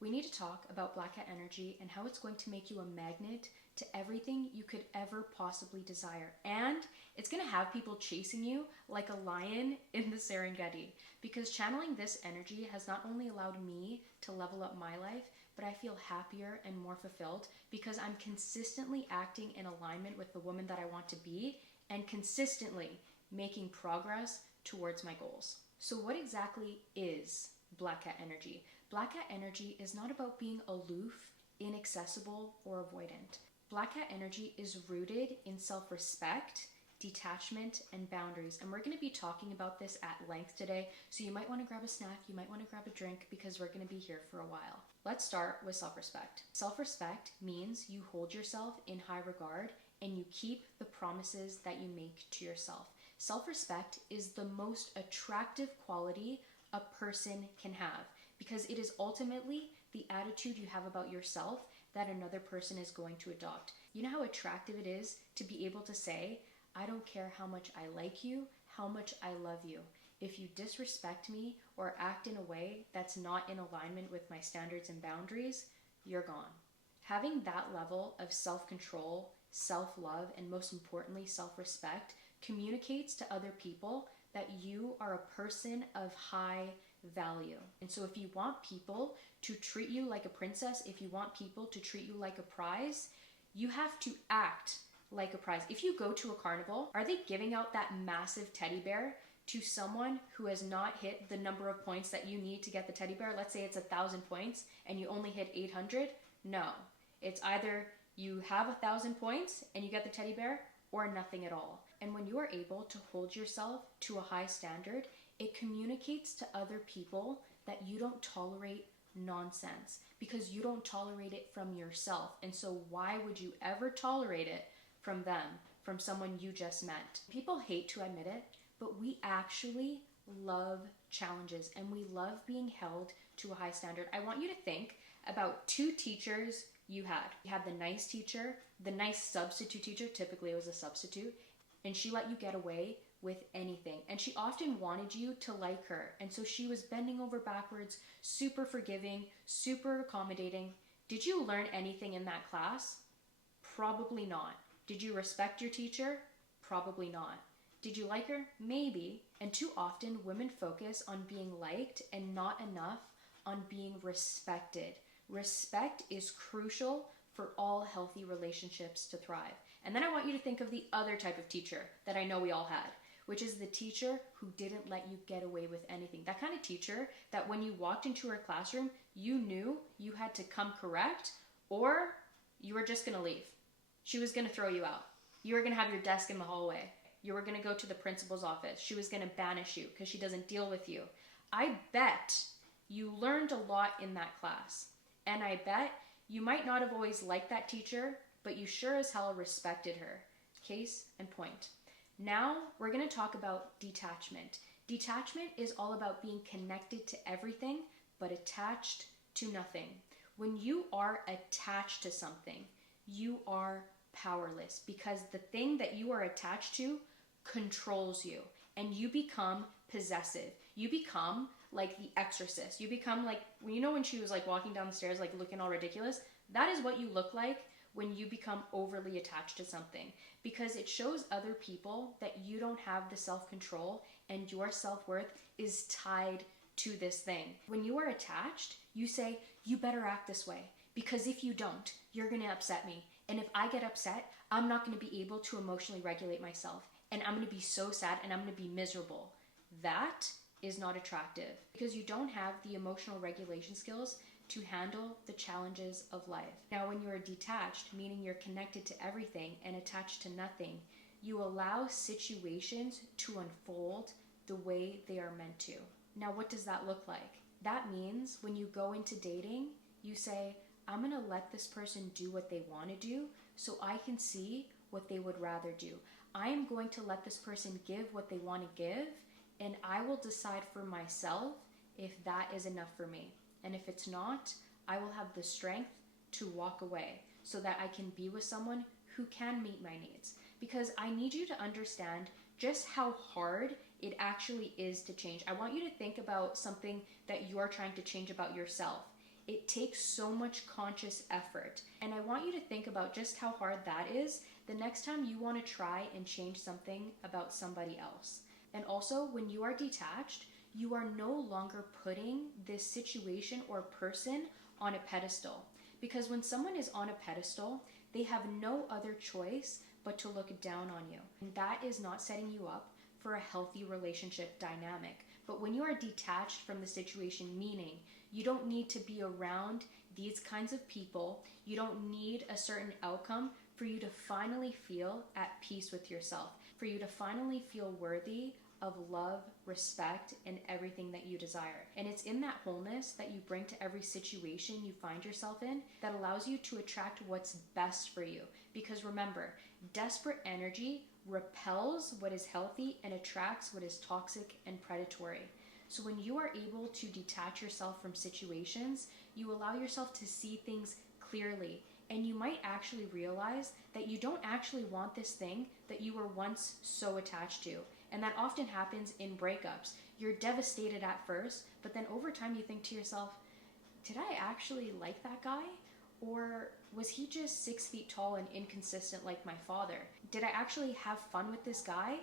We need to talk about Black Cat energy and how it's going to make you a magnet to everything you could ever possibly desire. And it's going to have people chasing you like a lion in the Serengeti. Because channeling this energy has not only allowed me to level up my life, but I feel happier and more fulfilled because I'm consistently acting in alignment with the woman that I want to be and consistently making progress towards my goals. So what exactly is Black Cat energy? Black Cat energy is not about being aloof, inaccessible, or avoidant. Black Cat energy is rooted in self-respect, detachment, and boundaries. And we're going to be talking about this at length today. So you might want to grab a snack, you might want to grab a drink because we're going to be here for a while. Let's start with self-respect. Self-respect means you hold yourself in high regard and you keep the promises that you make to yourself. Self-respect is the most attractive quality a person can have because it is ultimately the attitude you have about yourself that another person is going to adopt. You know how attractive it is to be able to say, I don't care how much I like you, how much I love you. If you disrespect me or act in a way that's not in alignment with my standards and boundaries, you're gone. Having that level of self-control, self-love, and most importantly, self-respect communicates to other people that you are a person of high value. And so if you want people to treat you like a princess, if you want people to treat you like a prize, you have to act like a prize. If you go to a carnival, are they giving out that massive teddy bear to someone who has not hit the number of points that you need to get the teddy bear? Let's say it's 1,000 points and you only hit 800. No, it's either you have 1,000 points and you get the teddy bear or nothing at all. And when you are able to hold yourself to a high standard, it communicates to other people that you don't tolerate nonsense because you don't tolerate it from yourself. And so why would you ever tolerate it from them, from someone you just met? People hate to admit it, but we actually love challenges and we love being held to a high standard. I want you to think about two teachers you had. You had the nice teacher, the nice substitute teacher, typically it was a substitute, and she let you get away with anything. And she often wanted you to like her. And so she was bending over backwards, super forgiving, super accommodating. Did you learn anything in that class? Probably not. Did you respect your teacher? Probably not. Did you like her? Maybe. And too often women focus on being liked and not enough on being respected. Respect is crucial for all healthy relationships to thrive. And then I want you to think of the other type of teacher that I know we all had, which is the teacher who didn't let you get away with anything. That kind of teacher that when you walked into her classroom, you knew you had to come correct or you were just going to leave. She was going to throw you out. You were going to have your desk in the hallway. You were going to go to the principal's office. She was going to banish you because she doesn't deal with you. I bet you learned a lot in that class. And I bet you might not have always liked that teacher, but you sure as hell respected her. Case in point. Now we're going to talk about detachment. Detachment is all about being connected to everything, but attached to nothing. When you are attached to something, you are powerless because the thing that you are attached to controls you and you become possessive. You become like the exorcist. You become like, you know when she was like walking down the stairs like looking all ridiculous? That is what you look like when you become overly attached to something because it shows other people that you don't have the self-control and your self-worth is tied to this thing. When you are attached, you say, you better act this way because if you don't, you're going to upset me. And if I get upset, I'm not going to be able to emotionally regulate myself and I'm going to be so sad and I'm going to be miserable. That is not attractive because you don't have the emotional regulation skills to handle the challenges of life. Now, when you are detached, meaning you're connected to everything and attached to nothing, you allow situations to unfold the way they are meant to. Now, what does that look like? That means when you go into dating, you say, I'm going to let this person do what they want to do so I can see what they would rather do. I am going to let this person give what they want to give, and I will decide for myself if that is enough for me. And if it's not, I will have the strength to walk away so that I can be with someone who can meet my needs. Because I need you to understand just how hard it actually is to change. I want you to think about something that you're trying to change about yourself. It takes so much conscious effort. And I want you to think about just how hard that is the next time you want to try and change something about somebody else. And also, when you are detached, you are no longer putting this situation or person on a pedestal. Because when someone is on a pedestal, they have no other choice but to look down on you. And that is not setting you up for a healthy relationship dynamic. But when you are detached from the situation, meaning you don't need to be around these kinds of people, you don't need a certain outcome for you to finally feel at peace with yourself, for you to finally feel worthy of love, respect, and everything that you desire. And it's in that wholeness that you bring to every situation you find yourself in that allows you to attract what's best for you. Because remember, desperate energy repels what is healthy and attracts what is toxic and predatory. So when you are able to detach yourself from situations, you allow yourself to see things clearly. And you might actually realize that you don't actually want this thing that you were once so attached to. And that often happens in breakups. You're devastated at first, but then over time you think to yourself, did I actually like that guy? Or was he just 6 feet tall and inconsistent like my father? Did I actually have fun with this guy?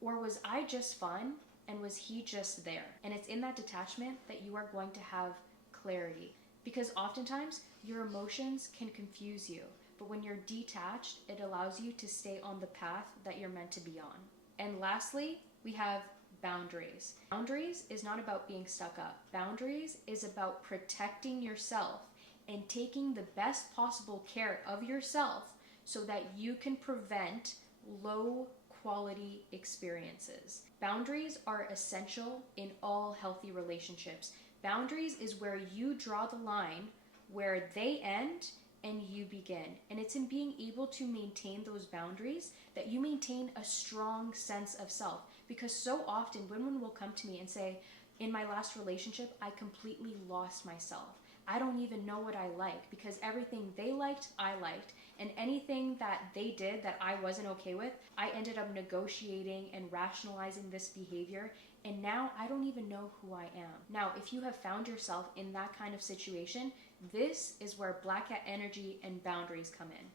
Or was I just fun and was he just there? And it's in that detachment that you are going to have clarity. Because oftentimes your emotions can confuse you, but when you're detached, it allows you to stay on the path that you're meant to be on. And lastly, we have boundaries. Boundaries is not about being stuck up. Boundaries is about protecting yourself and taking the best possible care of yourself so that you can prevent low quality experiences. Boundaries are essential in all healthy relationships. Boundaries is where you draw the line where they end and you begin. And it's in being able to maintain those boundaries that you maintain a strong sense of self. Because so often women will come to me and say, in my last relationship, I completely lost myself. I don't even know what I like because everything they liked, I liked. And anything that they did that I wasn't okay with, I ended up negotiating and rationalizing this behavior. And now I don't even know who I am. Now, if you have found yourself in that kind of situation, this is where Black Cat energy and boundaries come in.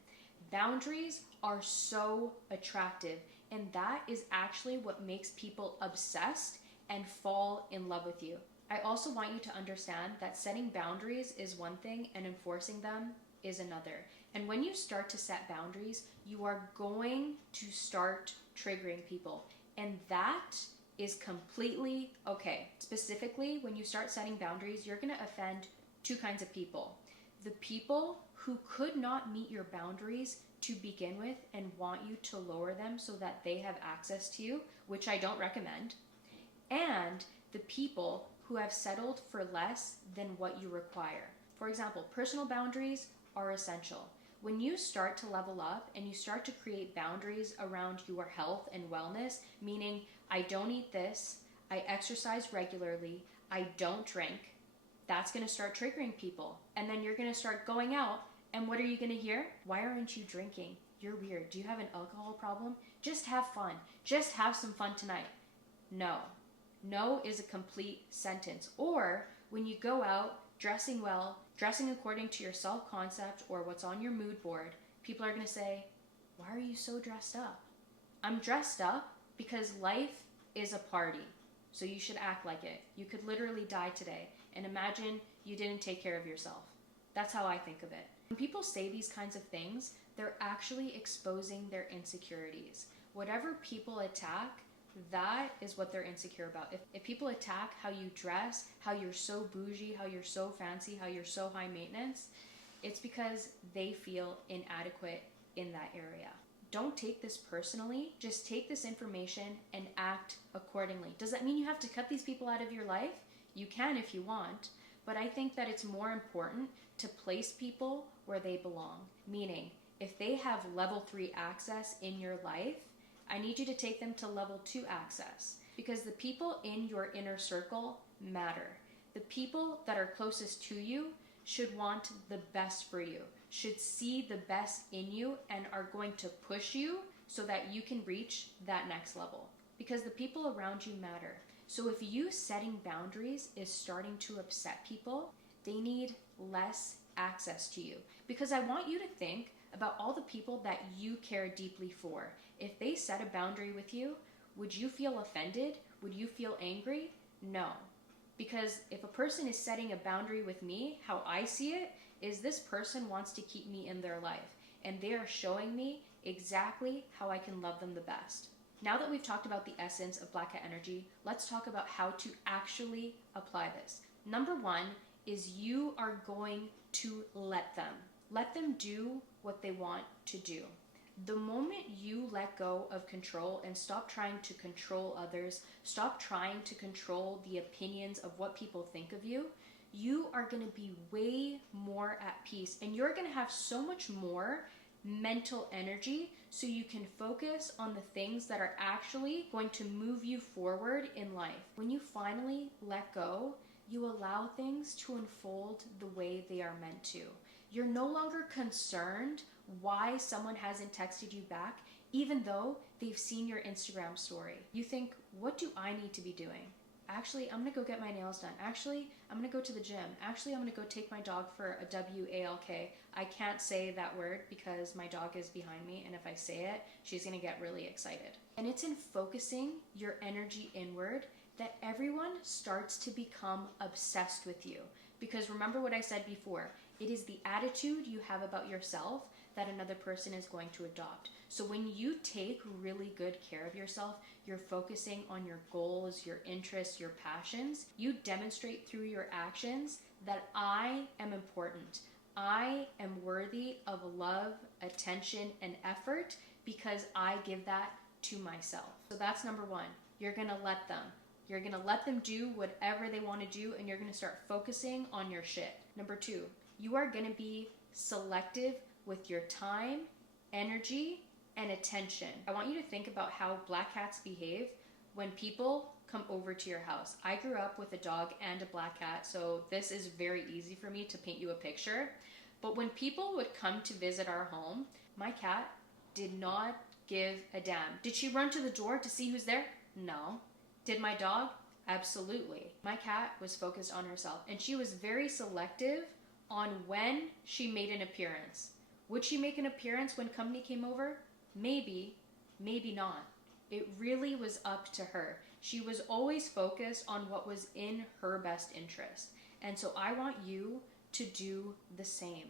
Boundaries are so attractive, and that is actually what makes people obsessed and fall in love with you. I also want you to understand that setting boundaries is one thing and enforcing them is another. And when you start to set boundaries, you are going to start triggering people. And that is completely okay. Specifically, when you start setting boundaries, you're going to offend two kinds of people. The people who could not meet your boundaries to begin with and want you to lower them so that they have access to you, which I don't recommend. And the people who have settled for less than what you require. For example, personal boundaries are essential. When you start to level up and you start to create boundaries around your health and wellness, meaning I don't eat this, I exercise regularly, I don't drink, that's going to start triggering people. And then you're going to start going out, and what are you going to hear? Why aren't you drinking? You're weird. Do you have an alcohol problem? Just have fun. Just have some fun tonight. No. No is a complete sentence. Or when you go out dressing well, dressing according to your self-concept or what's on your mood board, people are going to say, why are you so dressed up? I'm dressed up because life is a party. So you should act like it. You could literally die today. And imagine you didn't take care of yourself. That's how I think of it. When people say these kinds of things, they're actually exposing their insecurities. Whatever people attack, that is what they're insecure about. If people attack how you dress, how you're so bougie, how you're so fancy, how you're so high maintenance, it's because they feel inadequate in that area. Don't take this personally. Just take this information and act accordingly. Does that mean you have to cut these people out of your life? You can if you want, but I think that it's more important to place people where they belong. Meaning, if they have level 3 access in your life, I need you to take them to level 2 access, because the people in your inner circle matter. The people that are closest to you should want the best for you, should see the best in you, and are going to push you so that you can reach that next level, because the people around you matter. So if you setting boundaries is starting to upset people, they need less access to you. Because I want you to think about all the people that you care deeply for. If they set a boundary with you, would you feel offended? Would you feel angry? No. Because if a person is setting a boundary with me, how I see it is this person wants to keep me in their life, and they are showing me exactly how I can love them the best. Now that we've talked about the essence of Black Cat energy, let's talk about how to actually apply this. Number one is you are going to let them do what they want to do. The moment you let go of control and stop trying to control others, stop trying to control the opinions of what people think of you, you are going to be way more at peace, and you're going to have so much more mental energy so you can focus on the things that are actually going to move you forward in life. When you finally let go, you allow things to unfold the way they are meant to. You're no longer concerned why someone hasn't texted you back, even though they've seen your Instagram story. You think, what do I need to be doing? Actually, I'm gonna go get my nails done. Actually, I'm gonna go to the gym. Actually, I'm gonna go take my dog for a WALK. I can't say that word because my dog is behind me, and if I say it, she's gonna get really excited. And it's in focusing your energy inward that everyone starts to become obsessed with you. Because remember what I said before, it is the attitude you have about yourself that another person is going to adopt. So when you take really good care of yourself, you're focusing on your goals, your interests, your passions, you demonstrate through your actions that I am important. I am worthy of love, attention, and effort because I give that to myself. So that's number one. You're gonna let them. You're gonna let them do whatever they wanna do, and you're gonna start focusing on your shit. Number two, you are gonna be selective with your time, energy, and attention. I want you to think about how black cats behave when people come over to your house. I grew up with a dog and a black cat, so this is very easy for me to paint you a picture. But when people would come to visit our home, my cat did not give a damn. Did she run to the door to see who's there? No. Did my dog? Absolutely. My cat was focused on herself, and she was very selective on when she made an appearance. Would she make an appearance when company came over? Maybe, maybe not. It really was up to her. She was always focused on what was in her best interest. And so I want you to do the same.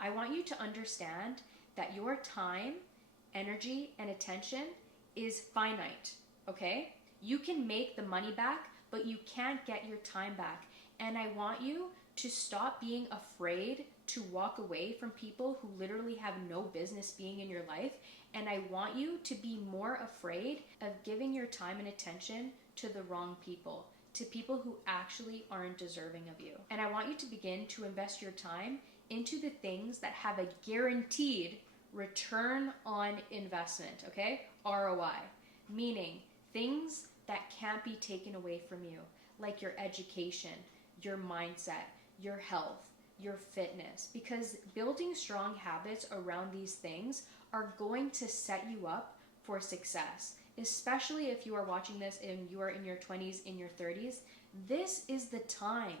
I want you to understand that your time, energy, and attention is finite, okay? You can make the money back, but you can't get your time back. And I want you to stop being afraid to walk away from people who literally have no business being in your life. And I want you to be more afraid of giving your time and attention to the wrong people, to people who actually aren't deserving of you. And I want you to begin to invest your time into the things that have a guaranteed return on investment, okay? ROI, meaning things that can't be taken away from you, like your education, your mindset, your health, your fitness, because building strong habits around these things are going to set you up for success, especially if you are watching this and you are in your 20s, in your 30s. This is the time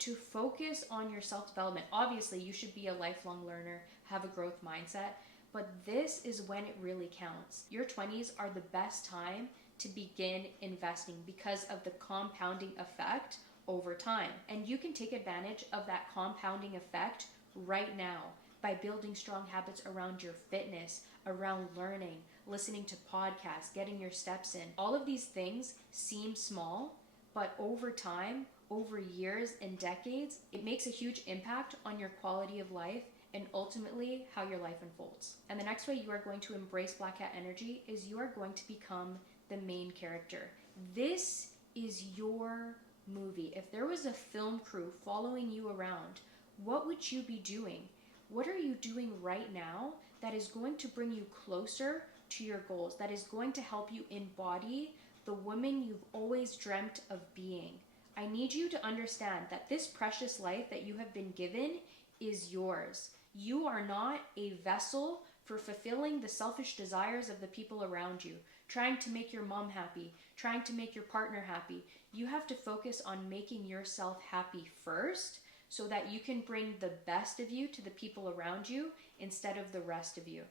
to focus on your self-development. Obviously, you should be a lifelong learner, have a growth mindset, but this is when it really counts. Your 20s are the best time to begin investing because of the compounding effect over time. And you can take advantage of that compounding effect right now by building strong habits around your fitness, around learning, listening to podcasts, getting your steps in. All of these things seem small, but over time, over years and decades, it makes a huge impact on your quality of life and ultimately how your life unfolds. And the next way you are going to embrace Black Cat energy is you are going to become the main character. This is your movie. If there was a film crew following you around, what would you be doing? What are you doing right now that is going to bring you closer to your goals, that is going to help you embody the woman you've always dreamt of being? I need you to understand that this precious life that you have been given is yours. You are not a vessel for fulfilling the selfish desires of the people around you, trying to make your mom happy, trying to make your partner happy. You have to focus on making yourself happy first so that you can bring the best of you to the people around you instead of the rest of you.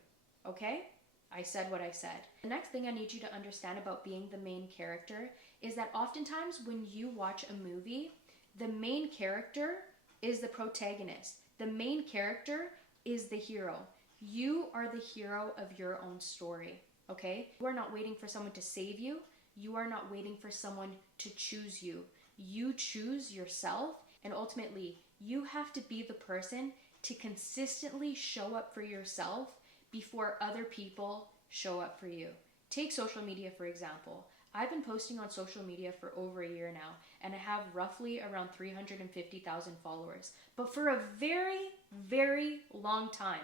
Okay? I said what I said. The next thing I need you to understand about being the main character is that oftentimes when you watch a movie, the main character is the protagonist. The main character is the hero. You are the hero of your own story, okay? You are not waiting for someone to save you. You are not waiting for someone to choose you. You choose yourself, and ultimately, you have to be the person to consistently show up for yourself before other people show up for you. Take social media, for example. I've been posting on social media for over a year now, and I have roughly around 350,000 followers. But for a very, very long time,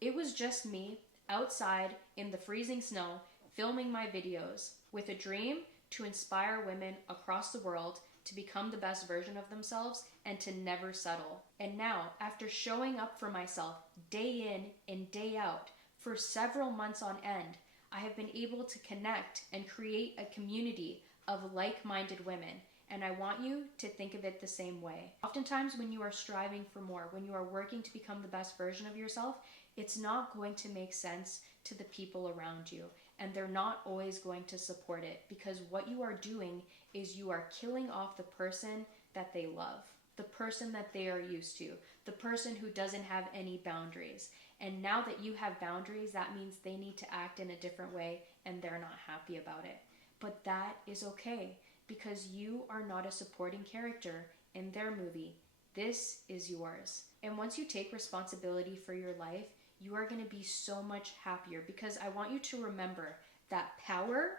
it was just me outside in the freezing snow filming my videos with a dream to inspire women across the world to become the best version of themselves and to never settle. And now, after showing up for myself day in and day out for several months on end, I have been able to connect and create a community of like-minded women. And I want you to think of it the same way. Oftentimes when you are striving for more, when you are working to become the best version of yourself, it's not going to make sense to the people around you. And they're not always going to support it, because what you are doing is you are killing off the person that they love, the person that they are used to, the person who doesn't have any boundaries. And now that you have boundaries, that means they need to act in a different way and they're not happy about it. But that is okay, because you are not a supporting character in their movie. This is yours. And once you take responsibility for your life, you are going to be so much happier, because I want you to remember that power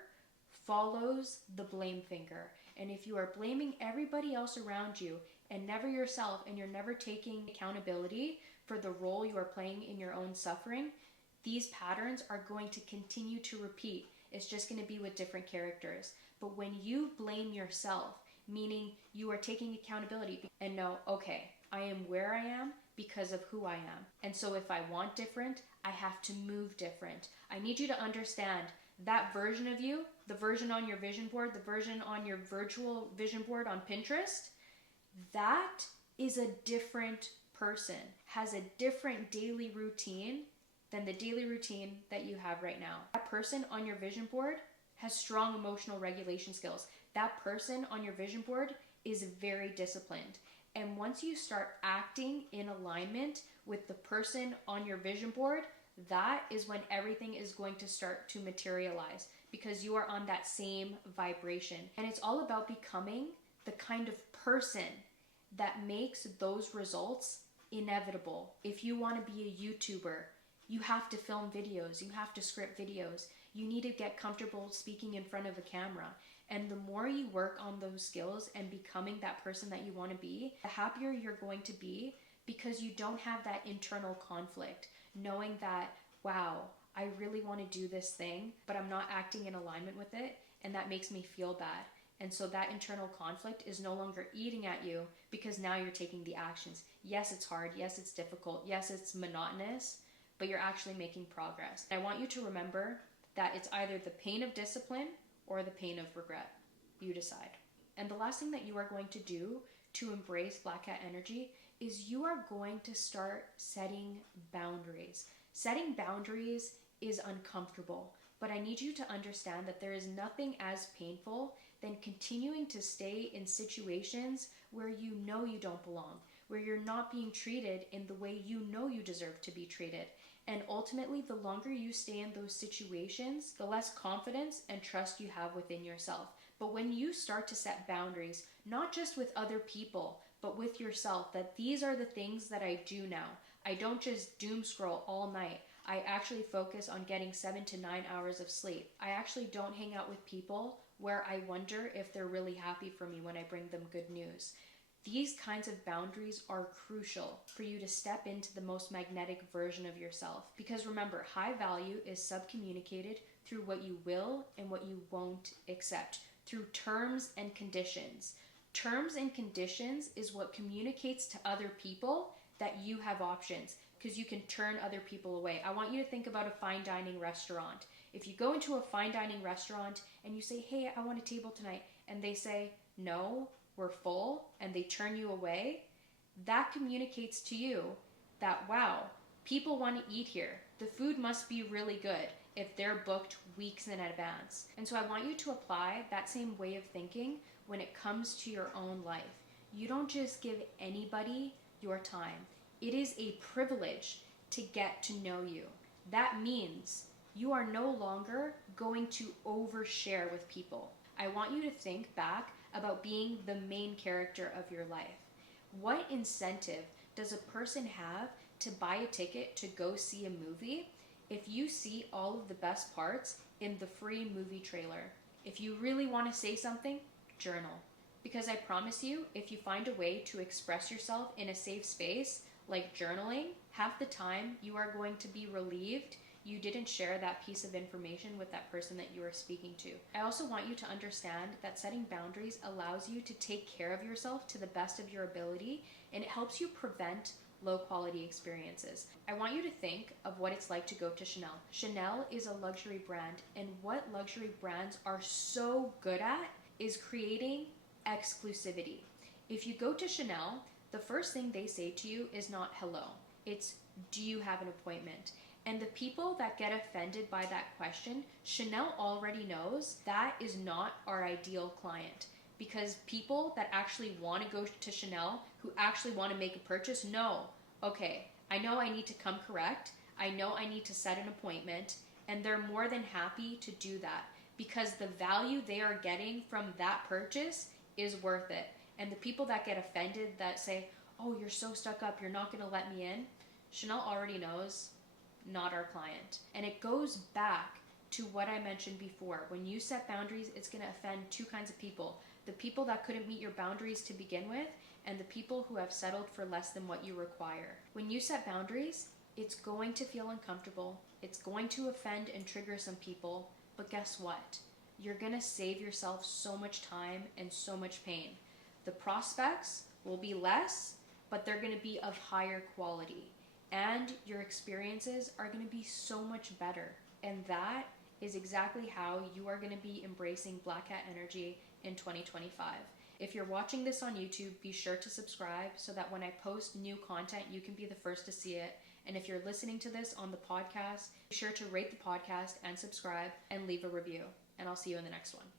follows the blame finger. And if you are blaming everybody else around you and never yourself, and you're never taking accountability for the role you are playing in your own suffering, these patterns are going to continue to repeat. It's just going to be with different characters. But when you blame yourself, meaning you are taking accountability and know, okay, I am where I am because of who I am. And so if I want different, I have to move different. I need you to understand that version of you, the version on your vision board, the version on your virtual vision board on Pinterest, that is a different person, has a different daily routine than the daily routine that you have right now. That person on your vision board has strong emotional regulation skills. That person on your vision board is very disciplined. And once you start acting in alignment with the person on your vision board, that is when everything is going to start to materialize, because you are on that same vibration. And it's all about becoming the kind of person that makes those results inevitable. If you want to be a YouTuber, you have to film videos, you have to script videos, you need to get comfortable speaking in front of a camera. And the more you work on those skills and becoming that person that you want to be, the happier you're going to be, because you don't have that internal conflict, knowing that, wow, I really want to do this thing, but I'm not acting in alignment with it, and that makes me feel bad. And so that internal conflict is no longer eating at you, because now you're taking the actions. Yes, it's hard. Yes, it's difficult. Yes, it's monotonous, but you're actually making progress. I want you to remember that it's either the pain of discipline or the pain of regret. You decide. And the last thing that you are going to do to embrace Black Cat energy is you are going to start setting boundaries. Setting boundaries is uncomfortable, but I need you to understand that there is nothing as painful than continuing to stay in situations where you know you don't belong, where you're not being treated in the way you know you deserve to be treated. And ultimately, the longer you stay in those situations, the less confidence and trust you have within yourself. But when you start to set boundaries, not just with other people, but with yourself, that these are the things that I do now. I don't just doom scroll all night. I actually focus on getting 7 to 9 hours of sleep. I actually don't hang out with people where I wonder if they're really happy for me when I bring them good news. These kinds of boundaries are crucial for you to step into the most magnetic version of yourself. Because remember, high value is subcommunicated through what you will and what you won't accept, through terms and conditions. Terms and conditions is what communicates to other people that you have options, because you can turn other people away. I want you to think about a fine dining restaurant. If you go into a fine dining restaurant and you say, hey, I want a table tonight, and they say, no, we're full, and they turn you away, that communicates to you that, wow, people want to eat here. The food must be really good if they're booked weeks in advance. And so I want you to apply that same way of thinking when it comes to your own life. You don't just give anybody your time. It is a privilege to get to know you. That means you are no longer going to overshare with people. I want you to think back about being the main character of your life. What incentive does a person have to buy a ticket to go see a movie if you see all of the best parts in the free movie trailer? If you really want to say something, journal. Because I promise you, if you find a way to express yourself in a safe space, like journaling, half the time you are going to be relieved you didn't share that piece of information with that person that you are speaking to. I also want you to understand that setting boundaries allows you to take care of yourself to the best of your ability, and it helps you prevent low quality experiences. I want you to think of what it's like to go to Chanel. Chanel is a luxury brand, and what luxury brands are so good at is creating exclusivity. If you go to Chanel, the first thing they say to you is not hello. It's, do you have an appointment? And the people that get offended by that question, Chanel already knows that is not our ideal client. Because people that actually want to go to Chanel, who actually want to make a purchase, know, okay, I know I need to come correct. I know I need to set an appointment. And they're more than happy to do that because the value they are getting from that purchase is worth it. And the people that get offended that say, oh, you're so stuck up, you're not going to let me in, Chanel already knows, not our client. And it goes back to what I mentioned before. When you set boundaries, it's going to offend two kinds of people. The people that couldn't meet your boundaries to begin with, and the people who have settled for less than what you require. When you set boundaries, it's going to feel uncomfortable. It's going to offend and trigger some people. But guess what? You're going to save yourself so much time and so much pain. The prospects will be less, but they're going to be of higher quality. And your experiences are going to be so much better. And that is exactly how you are going to be embracing Black Cat energy in 2025. If you're watching this on YouTube, be sure to subscribe so that when I post new content, you can be the first to see it. And if you're listening to this on the podcast, be sure to rate the podcast and subscribe and leave a review. And I'll see you in the next one.